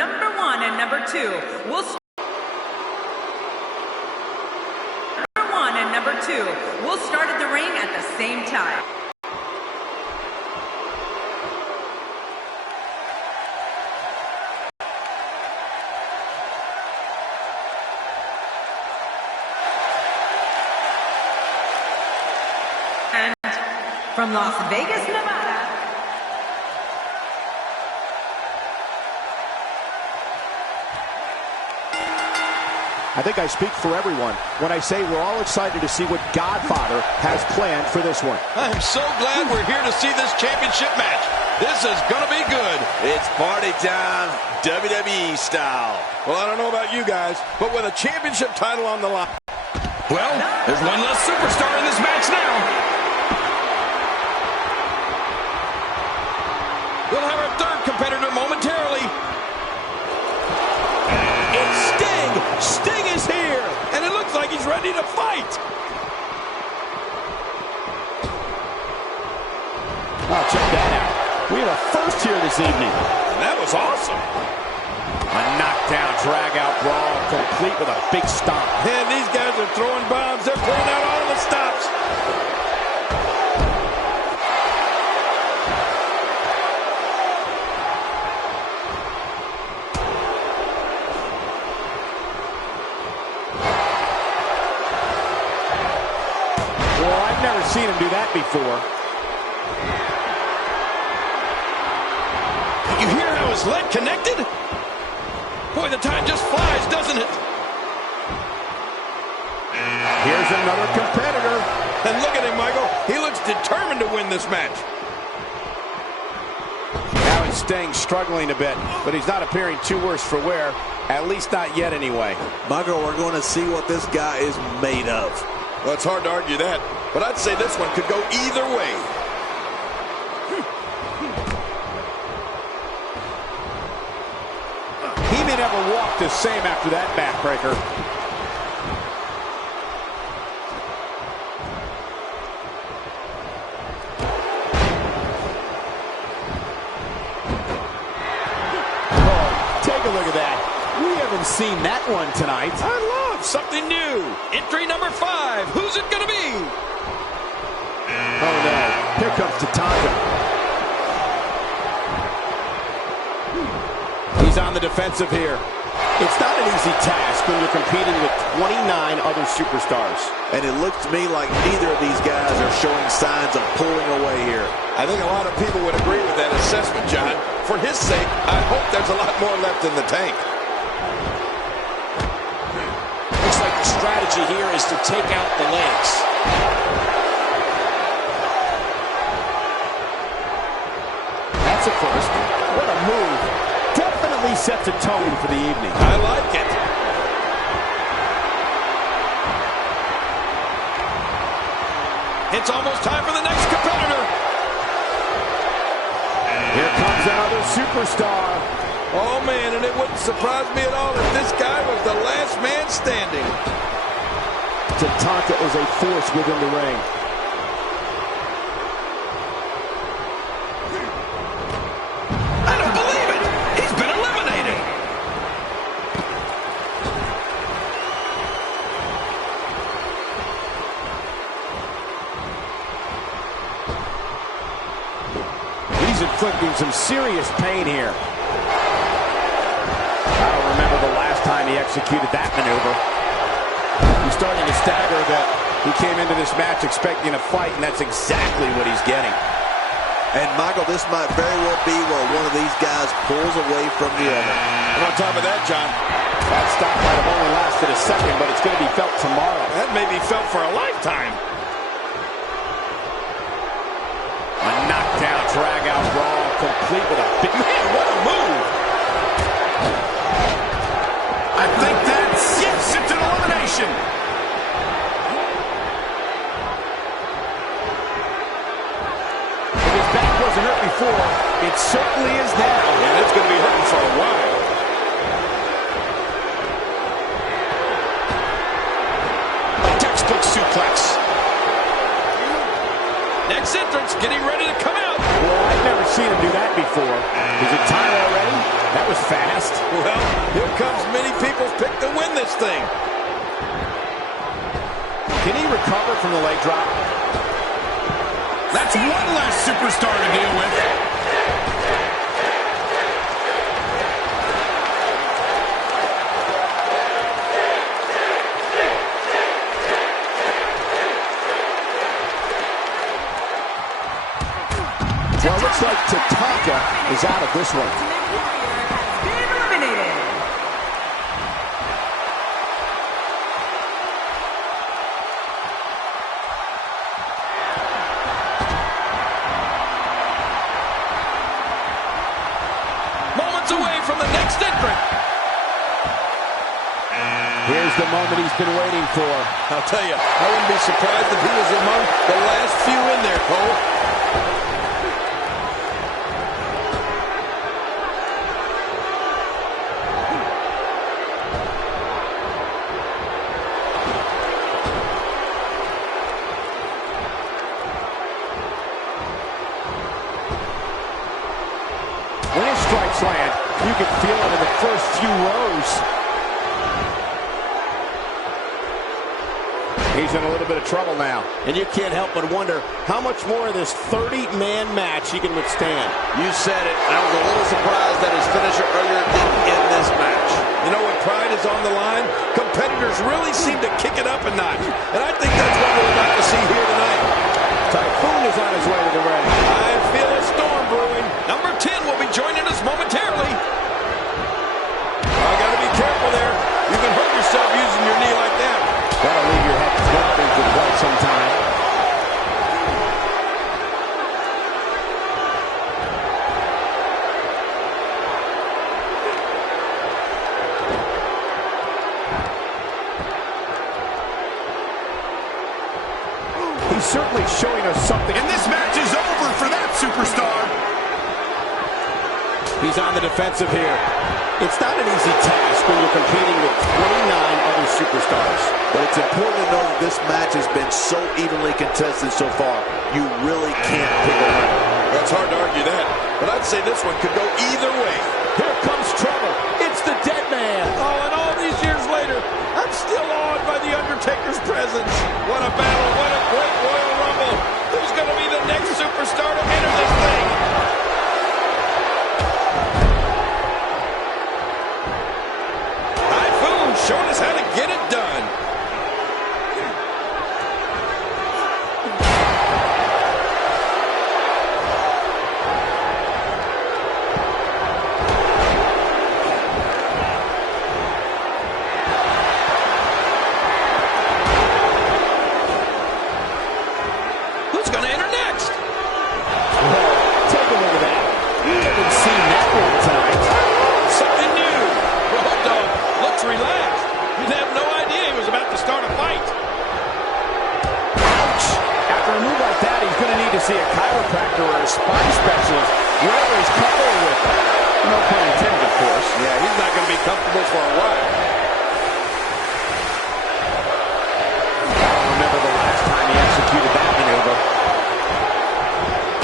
number 1 and number 2 will start at the ring at the same time. And from Las Vegas, Nevada, I think I speak for everyone when I say we're all excited to see what Godfather has planned for this one. I'm so glad we're here to see this championship match. This is going to be good. It's party time, WWE style. Well, I don't know about you guys, but with a championship title on the line. Well, there's one less superstar in this match now. We'll have our third competitor momentarily. It's Sting. Sting is here, and it looks like he's ready to fight. Oh, check that out. We have a first here this evening. That was awesome. A knockdown, drag-out brawl, complete with a big stomp. Man, these guys are throwing bombs. They're pulling out all the stops. Well, I've never seen him do that before. You hear how his leg connected? Boy, the time just flies, doesn't it? Here's another competitor. And look at him, Michael. He looks determined to win this match. Now it's Sting struggling a bit, but he's not appearing too worse for wear. At least not yet, anyway. Michael, we're going to see what this guy is made of. Well, it's hard to argue that, but I'd say this one could go either way. He may never walk the same after that backbreaker. Oh, take a look at that. We haven't seen that one tonight. I love something new. Entry number 5. Who's it going to be? Oh, no. Here comes Tonto. He's on the defensive here. It's not an easy task when you're competing with 29 other superstars. And it looks to me like neither of these guys are showing signs of pulling away here. I think a lot of people would agree with that assessment, John. For his sake, I hope there's a lot more left in the tank. Looks like the strategy here is to take out the legs. That's a first. What a move. Definitely sets a tone for the evening. I like it. It's almost time for the next competitor. Here comes another superstar. Oh, man, and it wouldn't surprise me at all if this guy was the last man standing. Tatanka is a force within the ring. I don't believe it. He's been eliminated. He's inflicting some serious pain here. I don't remember the last time he executed that maneuver. He's starting to stagger a bit. He came into this match expecting a fight, and that's exactly what he's getting. And, Michael, this might very well be where one of these guys pulls away from the other. And on top of that, John, That stop might have only lasted a second, but it's going to be felt tomorrow. that may be felt for a lifetime. A knockdown, drag-out brawl, complete with a big... Man, what a move! I think that's... Yes, it's an elimination. If his back wasn't hurt before, it certainly is now. And it's going to be hurting for a while. Textbook suplex. Next entrance, getting ready to come out. Well, I've never seen him do that before. Is it time already? That was fast. fast. Well, here comes many people's pick to win this thing. Can he recover from the leg drop? That's one less superstar to deal with. Well, it looks like Tatanka is out of this one. Been eliminated. Moments away from the next entrant. Here's the moment he's been waiting for. I'll tell you, I wouldn't be surprised if he was among the last few in there, Cole. When his strikes land, you can feel it in the first few rows. He's in a little bit of trouble now. And you can't help but wonder how much more of this 30-man match he can withstand. You said it. I was a little surprised that his finisher earlier didn't end this match. You know, when pride is on the line, competitors really seem to kick it up a notch. And I think that's what we're about to see here tonight. Typhoon is on his way to the ring. I feel a storm brewing. Number 10 will be joining us momentarily. I got to be careful there. You can hurt yourself using your knee like that. That'll leave your head thumping for quite some time. He's certainly showing us something. And this match is over for that superstar. He's on the defensive here. It's not an easy task when you're competing with 29 other superstars. But it's important to know that this match has been so evenly contested so far. You really can't pick a winner. That's hard to argue that. But I'd say this one could go either way. Here comes trouble. It's the Dead Man. Oh, and all these years later, I'm still awed by The Undertaker's presence. What a battle. What a great Royal Rumble. Who's going to be the next superstar to enter this thing? Typhoon showing us how to get it done. Who's going to enter next? Well, take a look at that. We haven't seen that one tonight. Something new. Road Dogg looks relaxed. You'd have no idea he was about to start a fight. Ouch! After a move like that, he's going to need to see a chiropractor or a spine specialist. Wherever he's comfortable with. No pun intended, of course. Yeah, he's not going to be comfortable for a while. I don't remember the last time he executed that maneuver.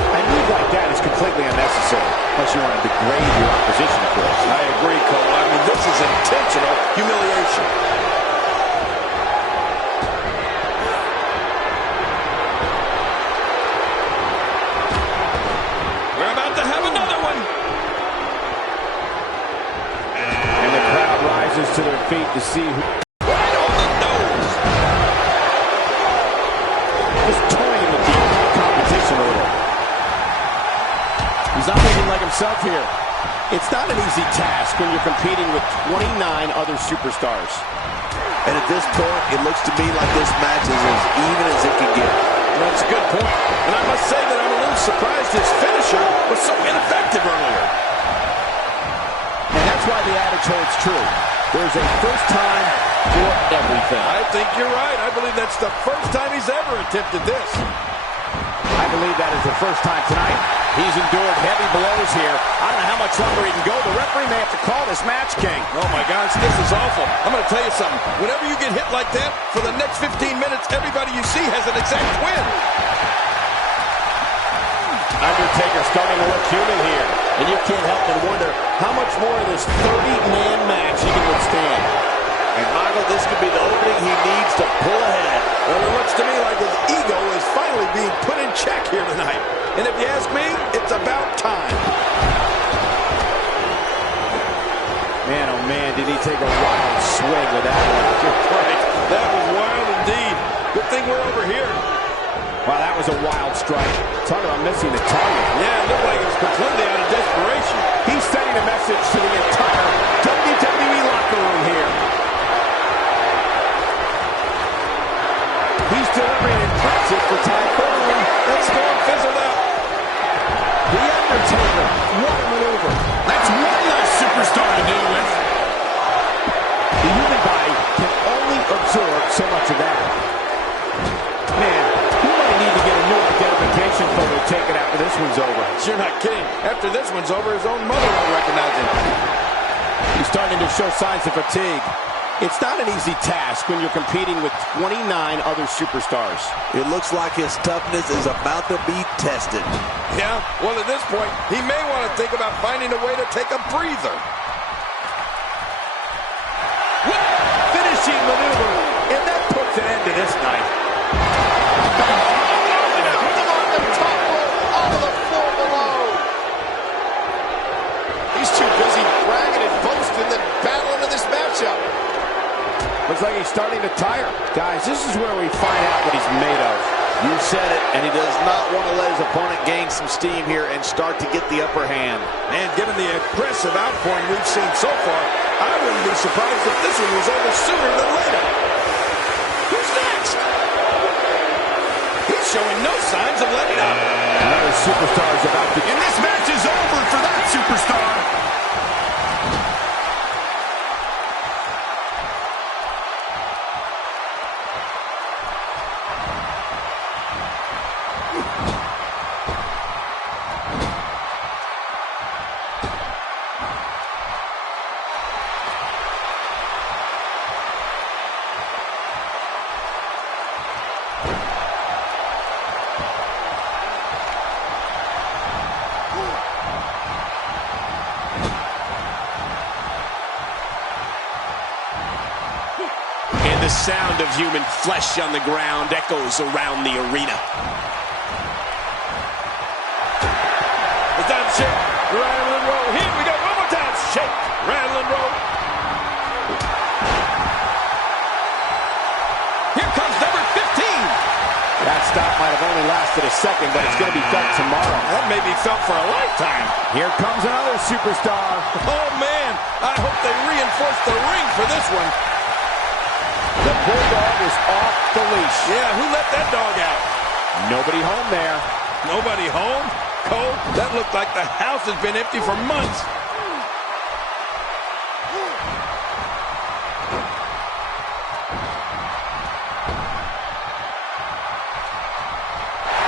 A move like that is completely unnecessary, unless you want to degrade your opposition, of course. I agree, Cole. I mean, this is intentional humiliation. We're about to have another one. And the crowd rises to their feet to see who... Right on the nose. Just toying with the competition a little. He's not looking like himself here. It's not an easy task when you're competing with 29 other superstars. And at this point, it looks to me like this match is as even as it can get. That's a good point. And I must say that I'm a little surprised his finisher was so ineffective earlier. And that's why the adage holds true. There's a first time for everything. I think you're right. I believe that's the first time he's ever attempted this. I believe that is the first time tonight. He's endured heavy blows here. I don't know how much longer he can go. The referee may have to call this match, King. Oh, my gosh, this is awful. I'm going to tell you something. Whenever you get hit like that, for the next 15 minutes, everybody you see has an exact win. Undertaker starting to look human here. And you can't help but wonder how much more of this 30-man match he can withstand. And Michael, this could be the opening he needs to pull ahead. Well, it looks to me like his ego is finally being put in check here tonight. And if you ask me, it's about time. Man, oh man, did he take a wild swing with that one. Right. That was wild indeed. Good thing we're over here. Wow, that was a wild strike. Talk about missing the target. Yeah, it looked like it was completely out of desperation. He's sending a message to the entire WWE locker room here. He's delivering impressive for Typhoon. That storm fizzled out. The Undertaker, what a maneuver. That's one less superstar to deal with. The human body can only absorb so much of that. Man, he might need to get a new identification photo taken after this one's over. You're not kidding. After this one's over, his own mother won't recognize him. He's starting to show signs of fatigue. It's not an easy task when you're competing with 29 other superstars. It looks like his toughness is about to be tested. Yeah, well, at this point, he may want to think about finding a way to take a breather. Finishing maneuver, and that puts an end to this night. He's too busy bragging and boasting than battling in this matchup. Looks like he's starting to tire. Guys, this is where we find out what he's made of. You said it, and he does not want to let his opponent gain some steam here and start to get the upper hand. And given the aggressive outpouring we've seen so far, I wouldn't be surprised if this one was over sooner than later. Who's next? He's showing no signs of letting up. Another superstar is about to... And this match is over for that superstar. The sound of human flesh on the ground echoes around the arena. It's time to shake, rattle, and roll. Here we go, one more time. Shake, rattle, and roll. Here comes number 15. That stop might have only lasted a second, but it's going to be felt tomorrow. That may be felt for a lifetime. Here comes another superstar. Oh, man. I hope they reinforce the ring for this one. The Bulldog is off the leash. Yeah, who let that dog out? Nobody home there. Nobody home? Cole, that looked like the house has been empty for months.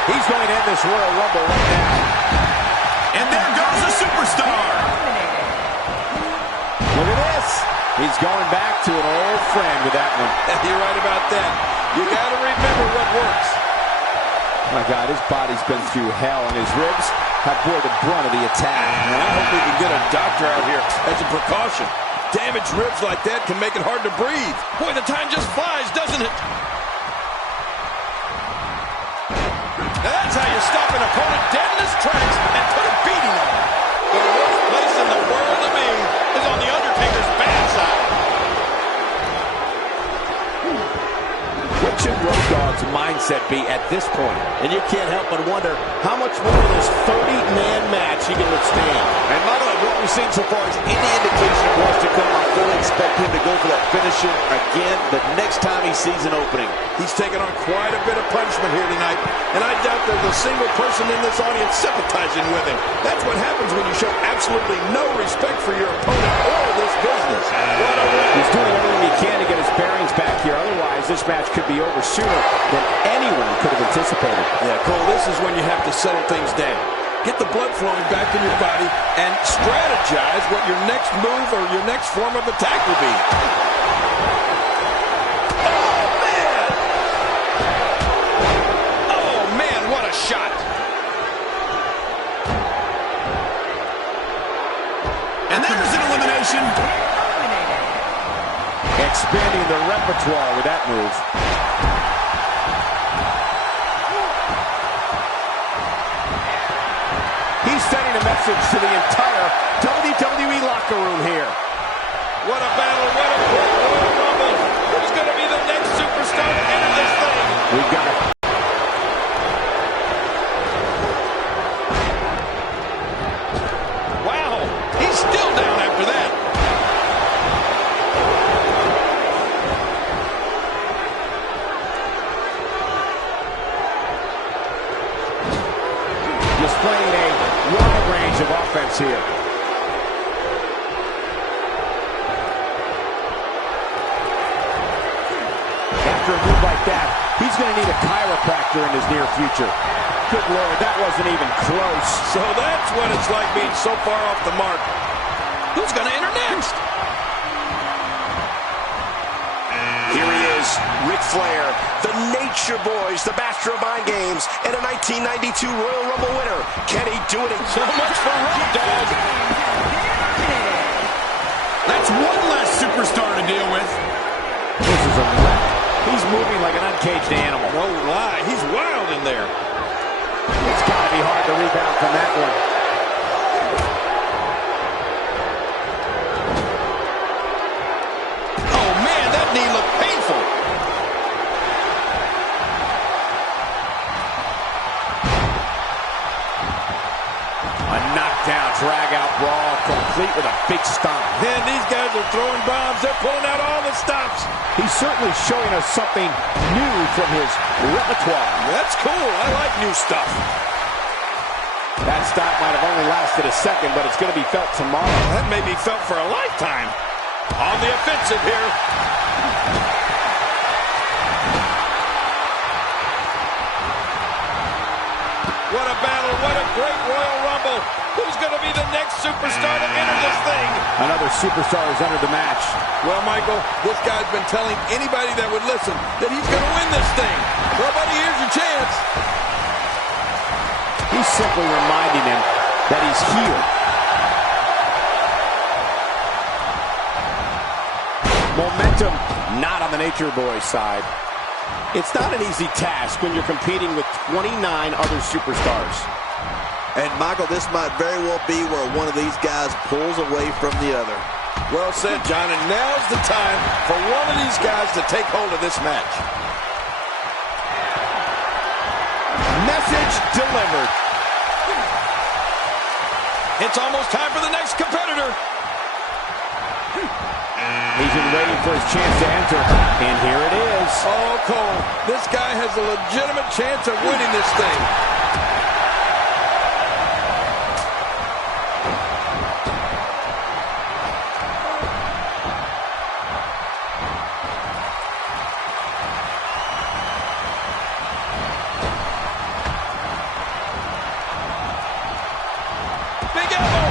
He's going to end this Royal Rumble right now. And there goes a superstar. Look at this. He's going back to an old friend with that one. You're right about that. You got to remember what works. My God, his body's been through hell, and his ribs have bore the brunt of the attack. And I hope we can get a doctor out here as a precaution. Damaged ribs like that can make it hard to breathe. Boy, the time just flies, doesn't it? Now that's how you stop an opponent dead in his tracks and put a beating on him. The worst place in the world to be is on the Undertaker's bad side. What should Road Dogg's mindset be at this point? And you can't help but wonder how much more of this 30-man match he can withstand. And Michael, what we've seen so far is any indication of what's to come. I fully expect him to go for that finisher again the next time he sees an opening. He's taken on quite a bit of punishment here tonight, and I doubt there's a single person in this audience sympathizing with him. That's what happens when you show absolutely no respect for your opponent or this business. He's doing everything he can to get his bearings back here. Otherwise, this match could be over sooner than anyone could have anticipated. Yeah, Cole, this is when you have to settle things down. Get the blood flowing back in your body and strategize what your next move or your next form of attack will be. demolition. Expanding the repertoire with that move. He's sending a message to the entire WWE locker room here. What a battle, what a great Royal Rumble. Who's going to be the next superstar to enter this thing? We've got it. Wow, he's still down after that. Displaying a wide range of offense here. After a move like that, he's going to need a chiropractor in his near future. Good Lord, that wasn't even close. So that's what it's like being so far off the mark. Who's going to enter next? Here he is, Ric Flair, the Nature Boys, the Master of Mind Games, and a 1992 Royal Rumble winner. Can he do it again? So much for Road Dogg. That's one less superstar to deal with. This is a wreck. He's moving like an uncaged animal. No lie, he's wild in there. It's got to be hard to rebound from that one. Oh man, that knee looked painful. A knockdown, drag-out brawl, complete with a big stomp. Man, these guys are throwing bombs. They're pulling out all the stops. He's certainly showing us something new from his repertoire. That's cool. I like new stuff. That stop might have only lasted a second, but it's going to be felt tomorrow. That may be felt for a lifetime. On the offensive here. What a battle. What a great Royal Rumble. Who's going to be the next superstar to enter this thing? Another superstar has entered the match. Well, Michael, this guy's been telling anybody that would listen that he's going to win this thing. Well, buddy, here's your chance. He's simply reminding him that he's here. Momentum not on the Nature Boys side. It's not an easy task when you're competing with 29 other superstars. And Michael, this might very well be where one of these guys pulls away from the other. Well said, John, and now's the time for one of these guys to take hold of this match. Message delivered. It's almost time for the next competitor. He's been waiting for his chance to enter, and here it is. Oh, Cole, this guy has a legitimate chance of winning this thing. Big elbow.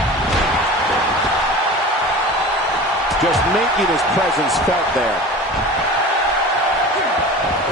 Just making his presence felt there.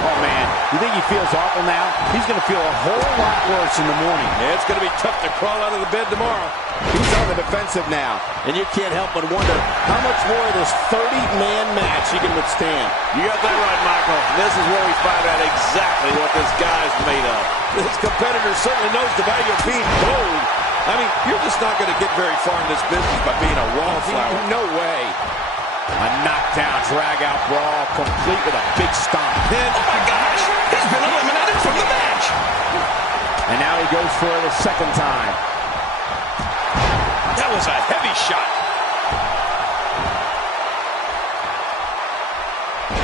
Oh, man. You think he feels awful now? He's going to feel a whole lot worse in the morning. Yeah, it's going to be tough to crawl out of the bed tomorrow. He's on the defensive now. And you can't help but wonder how much more of this 30-man match he can withstand. You got that right, Michael. This is where we find out exactly what this guy's made of. This competitor certainly knows the value of being bold. I mean, you're just not going to get very far in this business by being a wallflower. No way. A knockdown, drag-out brawl, complete with a big stomp. And, Oh my gosh! He's been eliminated from the match! And now he goes for it a second time. That was a heavy shot.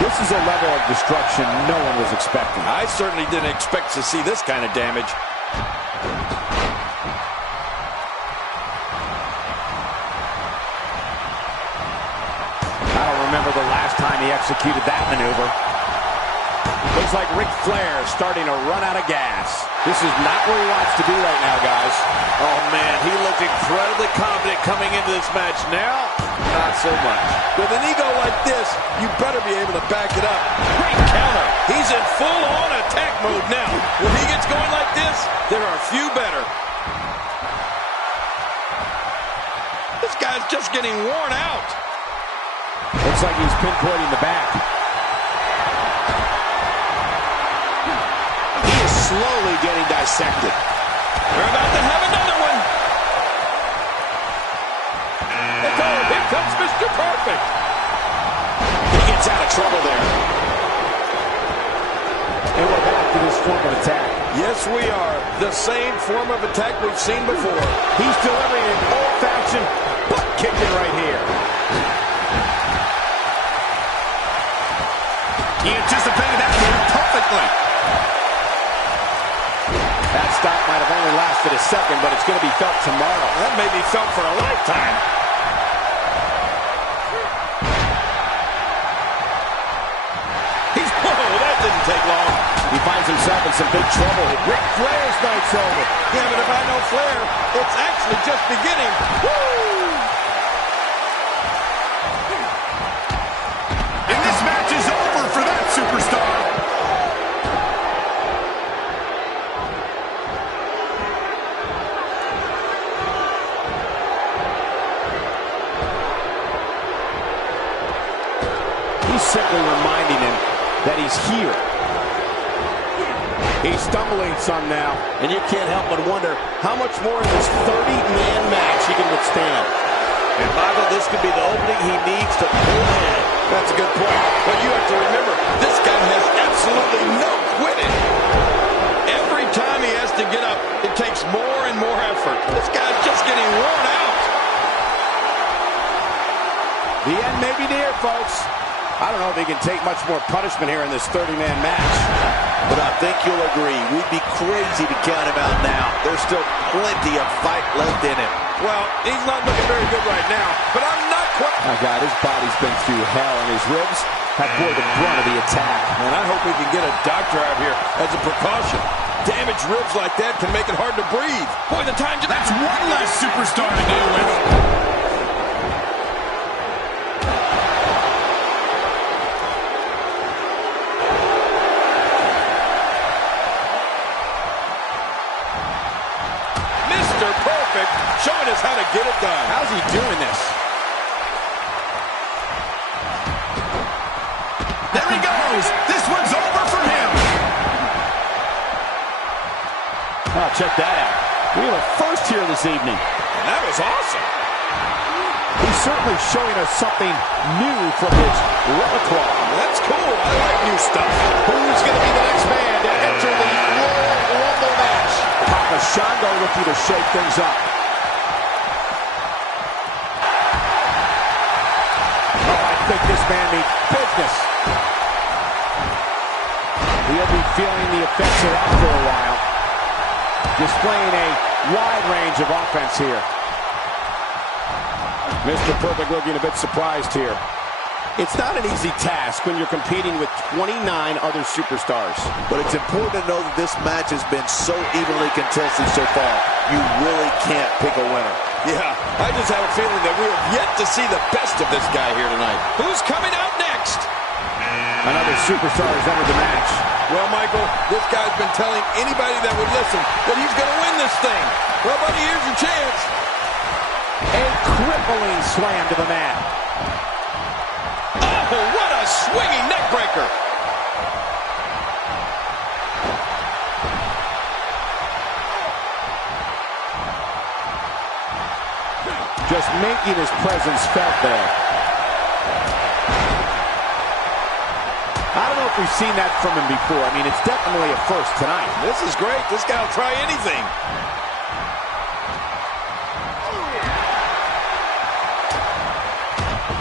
This is a level of destruction no one was expecting. I certainly didn't expect to see this kind of damage. I don't remember the last time he executed that maneuver. Looks like Ric Flair starting to run out of gas. This is not where he wants to be right now, guys. Oh, man, he looked incredibly confident coming into this match. Now, not so much. With an ego like this, you better be able to back it up. Great counter. He's in full-on attack mode now. When he gets going like this, there are few better. This guy's just getting worn out. Looks like he's pinpointing the back. He is slowly getting dissected. We're about to have another one. Here comes Mr. Perfect. He gets out of trouble there. And we're back to this form of attack. Yes, we are. The same form of attack we've seen before. He's delivering an old-fashioned butt kicking right here. He anticipated that move perfectly. That stop might have only lasted a second, but it's going to be felt tomorrow. That may be felt for a lifetime. Whoa, that didn't take long. He finds himself in some big trouble. Ric Flair's night's over. Yeah, but if I know Flair, it's actually just beginning. Woo! And this match is over for that superstar. He's simply reminding him that he's here. He's stumbling some now. And you can't help but wonder how much more in this 30-man match he can withstand. And Michael, this could be the opening he needs to pull ahead. That's a good point. But you have to remember, this guy has absolutely no quitting. Every time he has to get up, it takes more and more effort. This guy's just getting worn out. The end may be near, folks. I don't know if he can take much more punishment here in this 30-man match. But I think you'll agree, we'd be crazy to count him out now. There's still plenty of fight left in him. Well, he's not looking very good right now, but I'm not quite... My God, his body's been through hell, and his ribs have bore the brunt of the attack. Man, I hope we can get a doctor out here as a precaution. Damaged ribs like that can make it hard to breathe. Boy, the time... That's one less superstar to deal with. Showing us how to get it done. How's he doing this? There he goes. This one's over for him. Oh, check that out. We have a first here this evening. And that was awesome. He's certainly showing us something new from his repertoire. That's cool. I like new stuff. Who's going to be the next man to enter the Royal Rumble match? Papa Shango looking to shake things up. I think this man means business. He'll be feeling the effects of that for a while. Displaying a wide range of offense here. Mr. Perfect looking a bit surprised here. It's not an easy task when you're competing with 29 other superstars. But it's important to know that this match has been so evenly contested so far. You really can't pick a winner. Yeah, I just have a feeling that we have yet to see the best of this guy here tonight. Who's coming out next? Another superstar has entered the match. Well, Michael, this guy's been telling anybody that would listen that he's going to win this thing. Well, buddy, here's your chance. A crippling slam to the mat. Oh, what a swinging neck breaker. Just making his presence felt there. I don't know if we've seen that from him before. I mean, it's definitely a first tonight. This is great. This guy will try anything.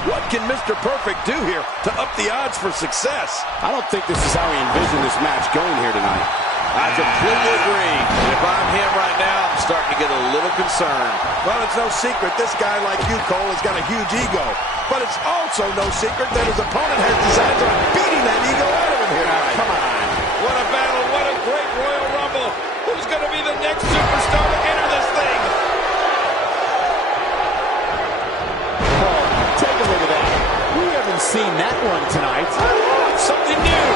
What can Mr. Perfect do here to up the odds for success? I don't think this is how he envisioned this match going here tonight. I completely agree. If I'm him right now, I'm starting to get a little concerned. Well, it's no secret this guy like you, Cole, has got a huge ego. But it's also no secret that his opponent has decided on beating that ego out of him here tonight. Come on. What a battle. What a great Royal Rumble. Who's going to be the next superstar to enter this thing? Oh, take a look at that. We haven't seen that one tonight. Something new.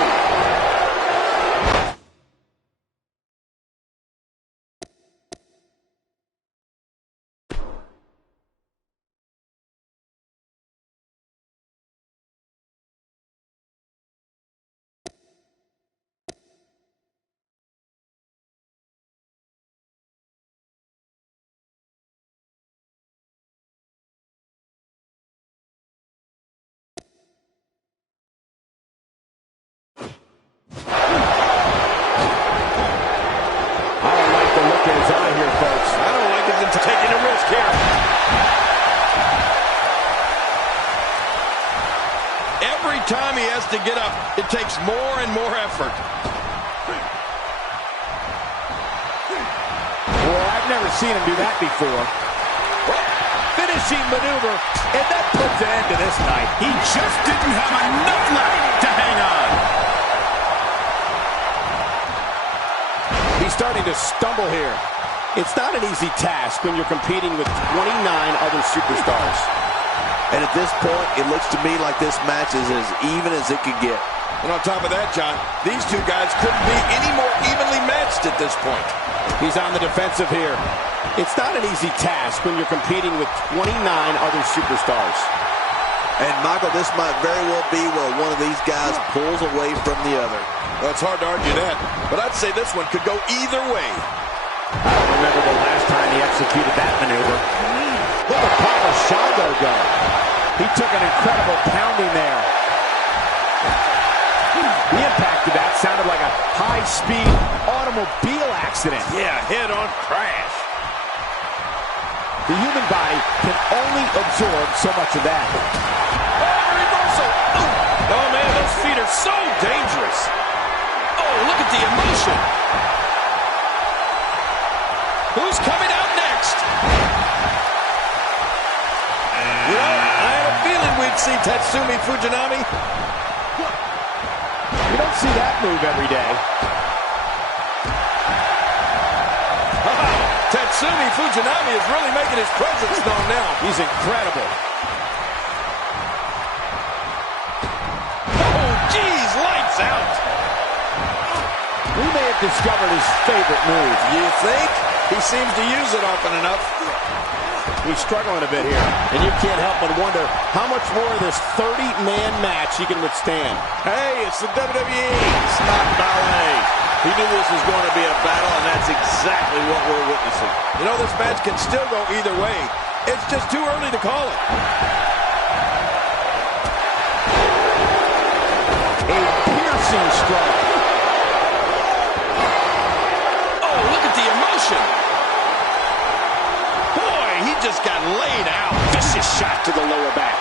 Every time he has to get up, it takes more and more effort. Well, I've never seen him do that before. Finishing maneuver, and that puts an end to this night. He just didn't have enough left to hang on. He's starting to stumble here. It's not an easy task when you're competing with 29 other superstars. And at this point, it looks to me like this match is as even as it could get. And on top of that, John, these two guys couldn't be any more evenly matched at this point. He's on the defensive here. It's not an easy task when you're competing with 29 other superstars. And, Michael, this might very well be where one of these guys pulls away from the other. Well, it's hard to argue that, but I'd say this one could go either way. I don't remember the last time he executed that maneuver. Look at Papa Shango go. He took an incredible pounding there. The impact of that sounded like a high-speed automobile accident. Yeah, head-on crash. The human body can only absorb so much of that. Oh, reversal. Oh, man, those feet are so dangerous. Oh, look at the emotion. Who's coming out next? You know, I had a feeling we'd see Tatsumi Fujinami. You don't see that move every day. Tatsumi Fujinami is really making his presence known now. He's incredible. Oh, geez, lights out. We may have discovered his favorite move. You think? He seems to use it often enough. He's struggling a bit here, and you can't help but wonder how much more of this 30-man match he can withstand. Hey, it's the WWE. It's not ballet. He knew this was going to be a battle, and that's exactly what we're witnessing. You know, this match can still go either way. It's just too early to call it. A piercing strike. Oh, look at the emotion. Boy, he just got laid out. Vicious shot to the lower back.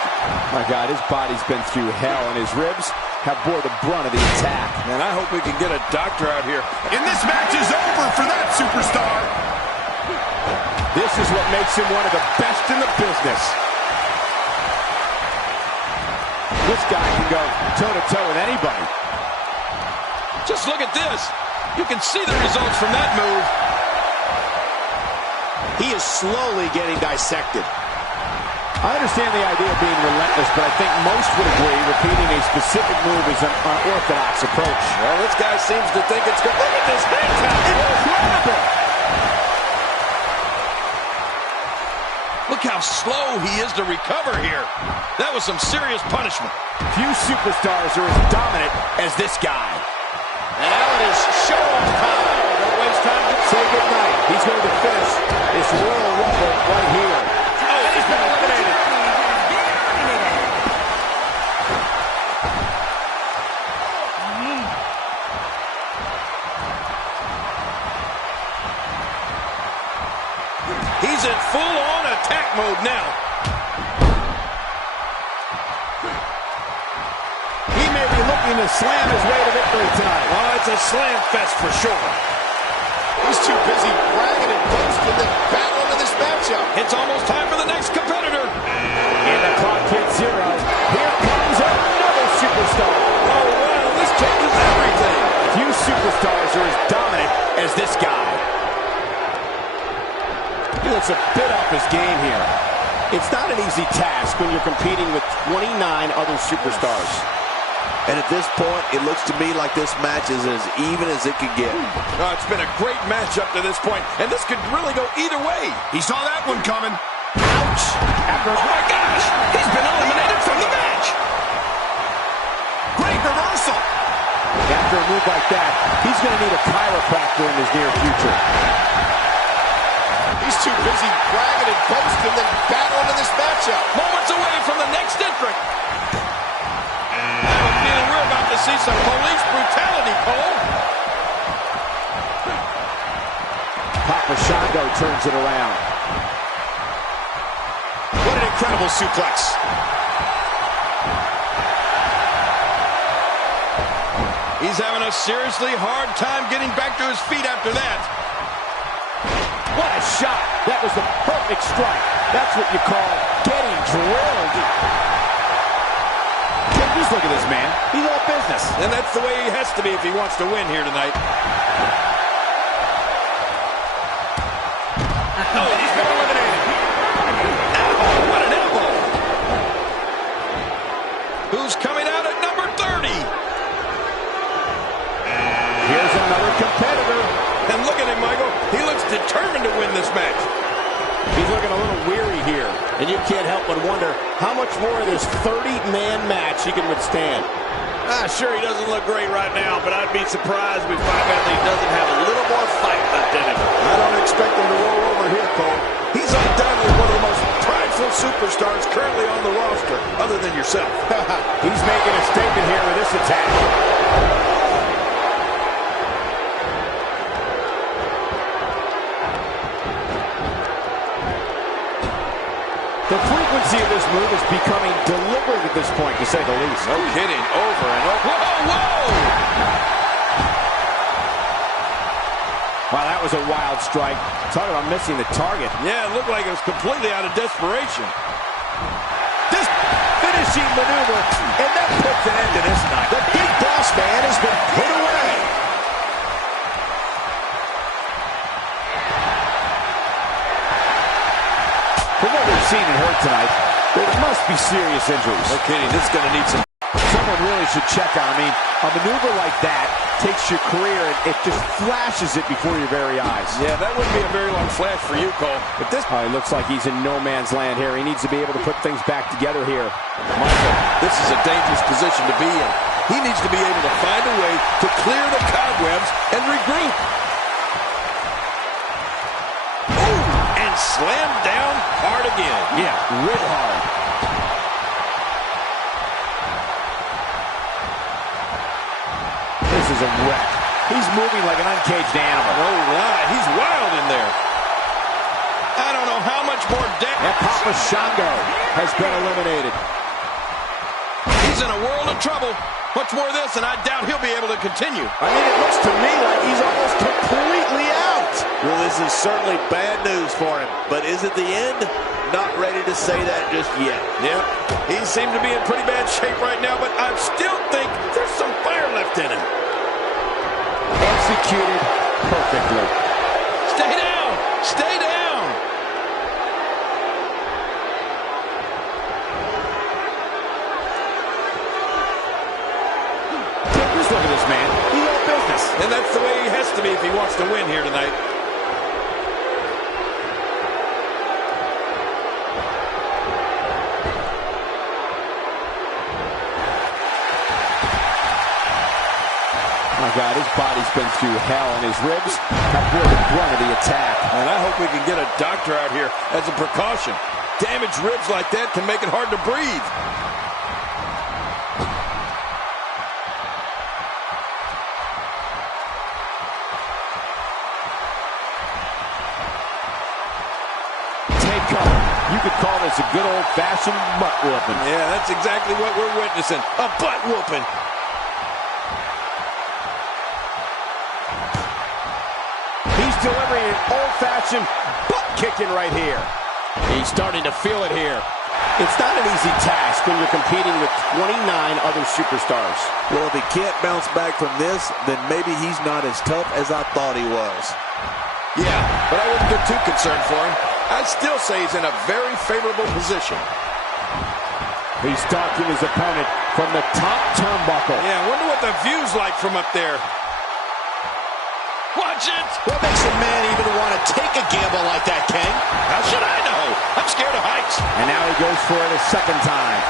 My God, his body's been through hell, and his ribs have bore the brunt of the attack. Man, I hope we can get a doctor out here. And this match is over for that superstar. This is what makes him one of the best in the business. This guy can go toe-to-toe with anybody. Just look at this. You can see the results from that move. He is slowly getting dissected. I understand the idea of being relentless, but I think most would agree repeating a specific move is an unorthodox approach. Well, this guy seems to think it's good. Look at this hand tap. Incredible! Look how slow he is to recover here. That was some serious punishment. Few superstars are as dominant as this guy. And now it is show-off time. Don't waste time. Say goodnight. He's going to finish this Royal Rumble right here. Oh, he's been eliminated. He's in full-on attack mode now. He may be looking to slam his way to victory tonight. Oh, it's a slam fest for sure. He's too busy bragging and boasting than battling in this matchup. It's almost time for the next competitor. And the clock hits zero. Here comes another superstar. Oh, wow, this changes everything. Few superstars are as dominant as this guy. He looks a bit off his game here. It's not an easy task when you're competing with 29 other superstars. And at this point, it looks to me like this match is as even as it could get. Oh, it's been a great match up to this point, and this could really go either way. He saw that one coming. Ouch! Oh my gosh! He's been eliminated from the match! Great reversal. After a move like that, he's going to need a chiropractor in his near future. He's too busy bragging and boasting than battling in this matchup. Moments away from the next entrant. I have a feeling we're about to see some police brutality, Cole. Papa Shango turns it around. What an incredible suplex. He's having a seriously hard time getting back to his feet after that. What a shot. That was the perfect strike. That's what you call getting drilled. Just look at this man. He's all business. And that's the way he has to be if he wants to win here tonight. Oh, he's been eliminated. Ow, what an elbow. Who's coming out at number 30? Here's another competitor. And look at him, Michael. He looks determined to win this match. He's looking a little weary here. And you can't help but wonder how much more of this 30-man match he can withstand. Sure, he doesn't look great right now, but I'd be surprised if we find out that he doesn't have a little more fight left in him. I don't expect him to roll over here, Cole. He's undoubtedly one of the most prideful superstars currently on the roster, other than yourself. He's making a statement here with this attack. The frequency of this move is becoming deliberate at this point, to say the least. No kidding. Over and over. Whoa, whoa! Wow, that was a wild strike. Talk about missing the target. Yeah, it looked like it was completely out of desperation. This finishing maneuver, and that puts an end to this night. The big boss man has been put away. From what we've seen and heard tonight, there must be serious injuries. No kidding. This is going to need some... Someone really should check on. I mean, a maneuver like that takes your career and it just flashes it before your very eyes. Yeah, that wouldn't be a very long flash for you, Cole. But this... It looks like he's in no man's land here. He needs to be able to put things back together here. Michael, this is a dangerous position to be in. He needs to be able to find a way to clear the cobwebs and regroup. And slam down hard again. Yeah, real hard. This is a wreck. He's moving like an uncaged animal. No lie, he's wild in there. I don't know how much more damage. And Papa Shango has been eliminated. He's in a world of trouble. Much more of this, and I doubt he'll be able to continue. I mean, it looks to me like he's almost completely out. Well, this is certainly bad news for him. But is it the end? Not ready to say that just yet. Yep, he seemed to be in pretty bad shape right now, but I still think there's some fire left in him. Executed perfectly. Stay down! Stay down! Just look at this man. He's all business. And that's the way he has to be if he wants to win here tonight. My God, his body's been through hell, and his ribs have bore the brunt of the attack. And I hope we can get a doctor out here as a precaution. Damaged ribs like that can make it hard to breathe. Take cover. You could call this a good old-fashioned butt whooping. Yeah, that's exactly what we're witnessing. A butt whooping. He's delivering an old-fashioned butt kicking right here. He's starting to feel it here. It's not an easy task when you're competing with 29 other superstars. Well, if he can't bounce back from this, then maybe he's not as tough as I thought he was. Yeah, but I wouldn't get too concerned for him. I'd still say he's in a very favorable position. He's stalking his opponent from the top turnbuckle. Yeah, I wonder what the view's like from up there. Watch it! What makes a man even want to take a gamble like that, King? How should I know? I'm scared of heights. And now he goes for it a second time.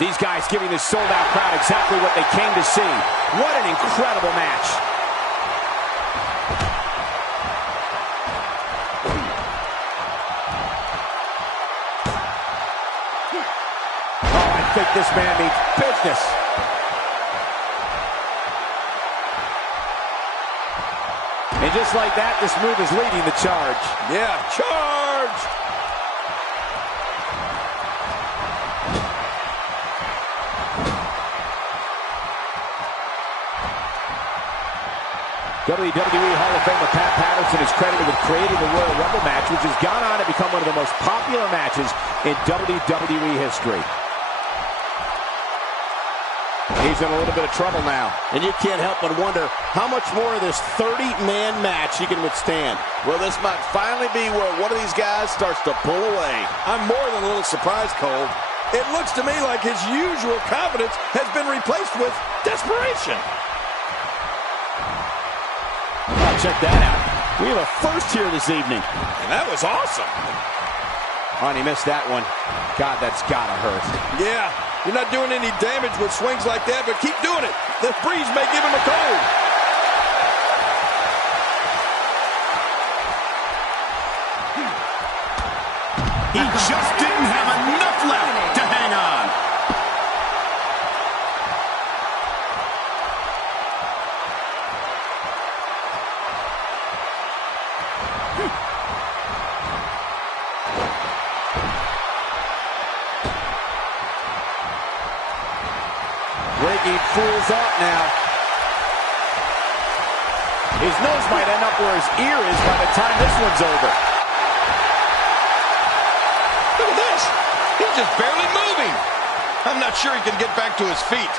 These guys giving this sold-out crowd exactly what they came to see. What an incredible match. I think this man means business. And just like that, this move is leading the charge. Yeah, charge! WWE Hall of Famer Pat Patterson is credited with creating the Royal Rumble match, which has gone on to become one of the most popular matches in WWE history. He's in a little bit of trouble now. And you can't help but wonder how much more of this 30-man match he can withstand. Well, this might finally be where one of these guys starts to pull away. I'm more than a little surprised, Cole. It looks to me like his usual confidence has been replaced with desperation. Oh, check that out. We have a first here this evening. And that was awesome. Oh, and he missed that one. God, that's gotta hurt. Yeah, you're not doing any damage with swings like that, but keep doing it. The breeze may give him a cold. He just didn't have enough left to hang on. Breaking fools up now. His nose might end up where his ear is by the time this one's over. Look at this. He's just barely moving. I'm not sure he can get back to his feet.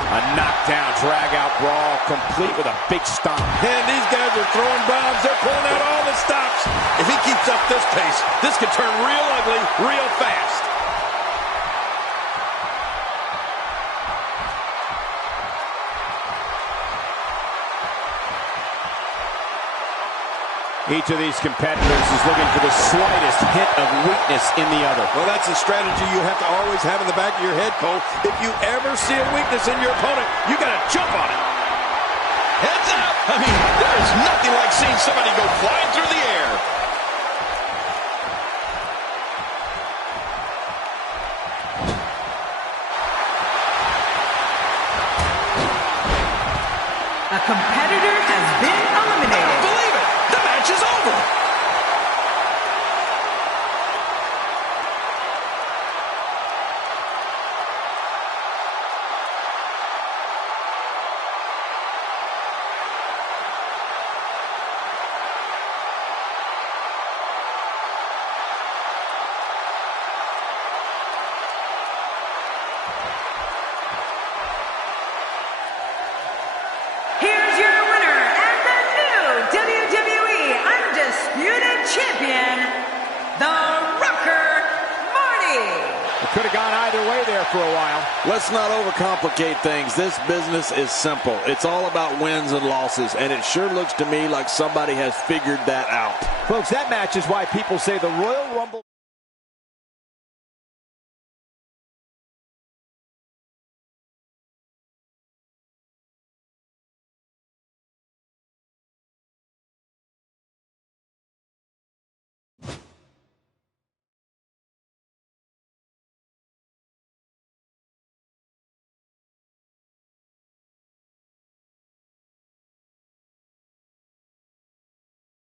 A knockdown, drag-out brawl, complete with a big stomp. And these guys are throwing bombs. They're pulling out all the stops. If he keeps up this pace, this could turn real ugly real fast. Each of these competitors is looking for the slightest hint of weakness in the other. Well, that's a strategy you have to always have in the back of your head, Cole. If you ever see a weakness in your opponent, you got to jump on it. Heads up! I mean, there's nothing like seeing somebody go flying through the air. A competitor has been eliminated. Believe it! The match is over! Here's your winner and the new WWE Undisputed Champion, the Rocker Marty. It could have gone either way there for a while. Let's not overcomplicate things. This business is simple. It's all about wins and losses, and it sure looks to me like somebody has figured that out. Folks, that match is why people say the Royal Rumble